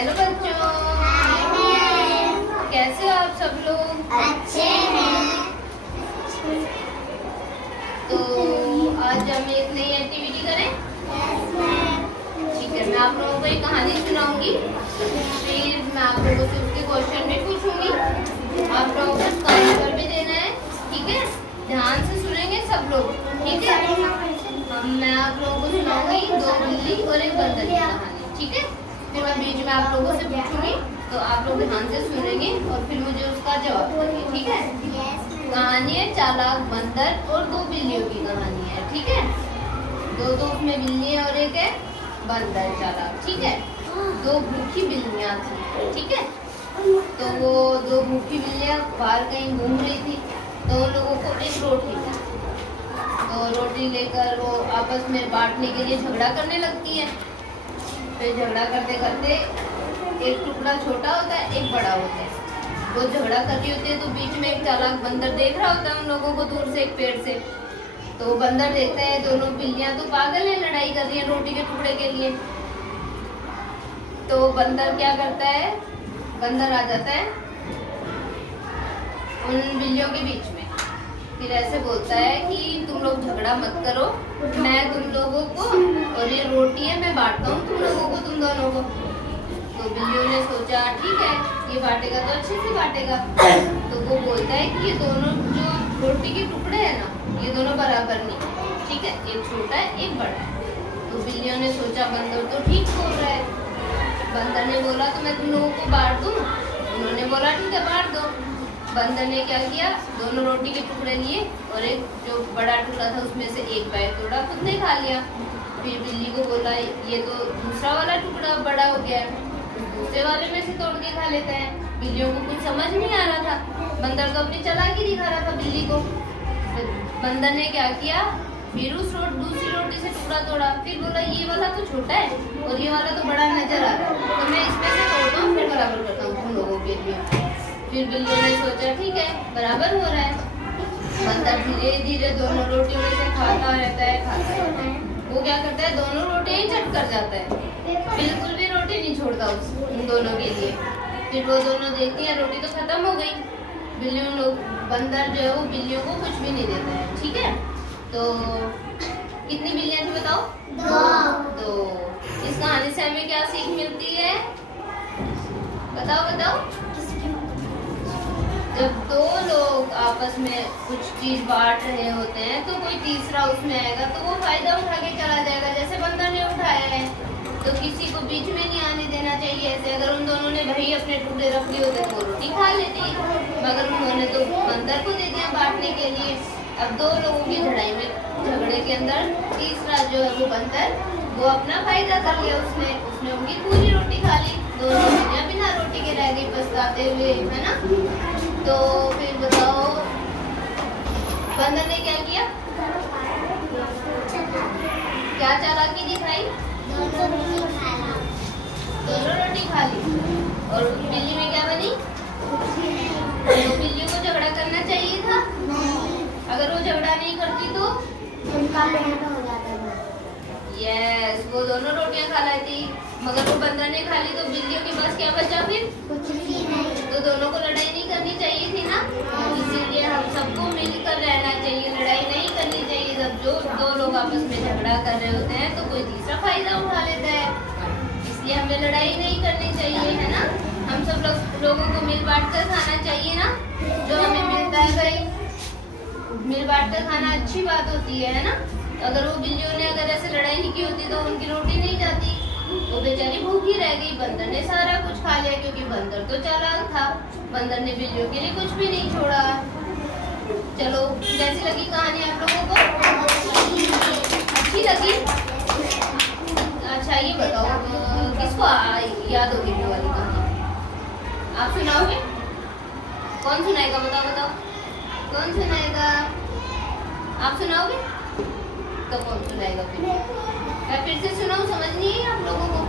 Hello बच्चों, कैसे हो आप सब लोग? अच्छे हैं। तो आज हम एक नई एक्टिविटी करें। ठीक है, मैं आप लोगों को एक कहानी सुनाऊंगी, फिर मैं आप लोगों से उसके क्वेश्चन भी पूछूंगी। आप लोगों को उसका आंसर भी देना है। ठीक है, ध्यान से सुनेंगे सब लोग। ठीक है, मैं आप लोगों को सुनाऊंगी दो बिल्ली और एक बंदर की कहानी। ठीक है, फिर मैं बीच में आप लोगों से पूछूंगी, तो आप लोग ध्यान से सुनेंगे और फिर मुझे उसका जवाब देंगे। ठीक है, कहानी है चालाक बंदर और दो बिल्लियों की कहानी है। ठीक है, दो उसमें बिल्ली है और एक है बंदर चालाक। ठीक है, दो भूखी बिल्लियां थी। ठीक है, तो वो दो भूखी बिल्लियां बाहर कहीं घूम रही थी, तो उन लोगों को एक रोटी थी, तो रोटी लेकर वो आपस में बांटने के लिए झगड़ा करने लगती है। फिर झगड़ा करते करते एक टुकड़ा छोटा होता है, एक बड़ा होता है। वो झगड़ा कर रही होती है, तो बीच में एक चालाक बंदर देख रहा होता है उन लोगों को दूर से एक पेड़ से। तो बंदर देखता है दोनों बिल्लियां तो पागल है, लड़ाई कर रही है रोटी के टुकड़े के लिए। तो बंदर क्या करता है, बंदर आ जाता है उन बिल्लियों के बीच में, फिर ऐसे बोलता है कि तुम लोग झगड़ा मत करो, मैं तुम लोगों को, और ये रोटी है मैं बांटता हूँ तुम लोगों को, तुम दोनों को। तो बिल्लियों ने सोचा ठीक है, ये बांटेगा तो अच्छे से बांटेगा। तो वो बोलता है कि ये दोनों जो रोटी के टुकड़े हैं ना, ये दोनों बराबर नहीं है। ठीक है, एक छोटा है एक बड़ा है। तो बिल्लियों ने सोचा बंदर तो ठीक बोल रहा है। बंदर ने बोला तो मैं तुम लोगों को बांट दूँ। उन्होंने बोला ठीक है बांट दो। बंदर ने क्या किया, दोनों रोटी के टुकड़े लिए और एक जो बड़ा टुकड़ा था उसमें से एक पैर तोड़ा, खुद ने खा लिया। फिर बिल्ली को बोला ये तो दूसरा वाला टुकड़ा बड़ा हो गया है, दूसरे वाले में से तोड़ के खा लेते हैं। बिल्लियों को कुछ समझ नहीं आ रहा था, बंदर तो अपनी चालाकी दिखा रहा था बिल्ली को। तो बंदर ने क्या किया, फिर उस दूसरी रोटी से टुकड़ा तोड़ा, फिर बोला ये वाला तो छोटा है और ये वाला तो बड़ा नजर आ रहा है, तो मैं इसमें से तोड़ता हूँ फिर बराबर करता हूँ तुम लोगों के लिए। फिर बिल्ली ने सोचा ठीक है बराबर हो रहा है। बंदर धीरे धीरे दोनों रोटियों में से खाता रहता है। वो क्या करता है, दोनों रोटियां ही चट कर जाता है, बिल्कुल भी रोटी नहीं छोड़ता उन दोनों के लिए। फिर वो दोनों देखती है रोटी तो खत्म हो गई। बिल्लियों लोग, बंदर जो है वो बिल्लियों को कुछ भी नहीं देता है। ठीक है, तो कितनी बिल्लियां थी बताओ? दो। इस कहानी से हमें क्या सीख मिलती है, बताओ? जब दो लोग आपस में कुछ चीज बांट रहे होते हैं, तो कोई तीसरा उसमें आएगा तो वो फायदा उठा के चला जाएगा, जैसे बंदर ने उठाया है। तो किसी को बीच में नहीं आने देना चाहिए। ऐसे अगर उन दोनों ने भाई अपने टुकड़े रख लिए होते तो वो रोटी खा लेती, मगर उन्होंने तो बंदर को दे दिया बांटने के लिए। अब दो लोगों की झगड़े के अंदर तीसरा जो है वो बंदर, वो अपना फायदा कर लिया। उसने उनकी पूरी रोटी खा ली, दोनों बिल्लियां बिना रोटी के रह गई पछताते हुए, है ना। तो फिर बताओ बंदर ने क्या किया, क्या चालाकी दिखाई, दोनों रोटी खा ली। और बिल्ली में क्या बनी, तो बिल्ली को झगड़ा करना चाहिए था। अगर वो झगड़ा नहीं करती तो उनका पेट हो जाता था। यस, वो दोनों रोटियां खा लेती, मगर वो बंदर ने खा ली, तो बिल्लियों के पास क्या बचा फिर, कुछ भी नहीं। तो दोनों को लड़ाई नहीं करनी चाहिए थी ना। इसीलिए हम सबको मिलकर रहना चाहिए, लड़ाई नहीं करनी चाहिए। जब जो दो लोग आपस में झगड़ा कर रहे होते हैं तो कोई तीसरा फायदा उठा लेता है, इसलिए हमें लड़ाई नहीं करनी चाहिए, है ना। हम सब लोगों को मिल बांट कर खाना चाहिए ना, जो हमें मिलता है भाई, मिल बांट कर खाना अच्छी बात होती है ना। अगर वो बिल्लियों ने अगर ऐसे लड़ाई नहीं की होती तो उनकी रोटी नहीं जाती, वो बेचारी भूखी रह गई। बंदर ने सारा कुछ खा लिया, क्योंकि बंदर तो चालाक था, बंदर ने बिल्लियों के लिए कुछ भी नहीं छोड़ा। चलो, कैसी लगी कहानी आप लोगों को? अच्छी लगी? अच्छा ये बताओ किसको याद होगी वो वाली कहानी, आप सुनाओगे? कौन सुनाएगा, बताओ कौन सुनाएगा? आप सुनाओगे तो कौन सुनाएगा? फिर मैं फिर से सुनाऊं, समझ नहीं है आप लोगों को?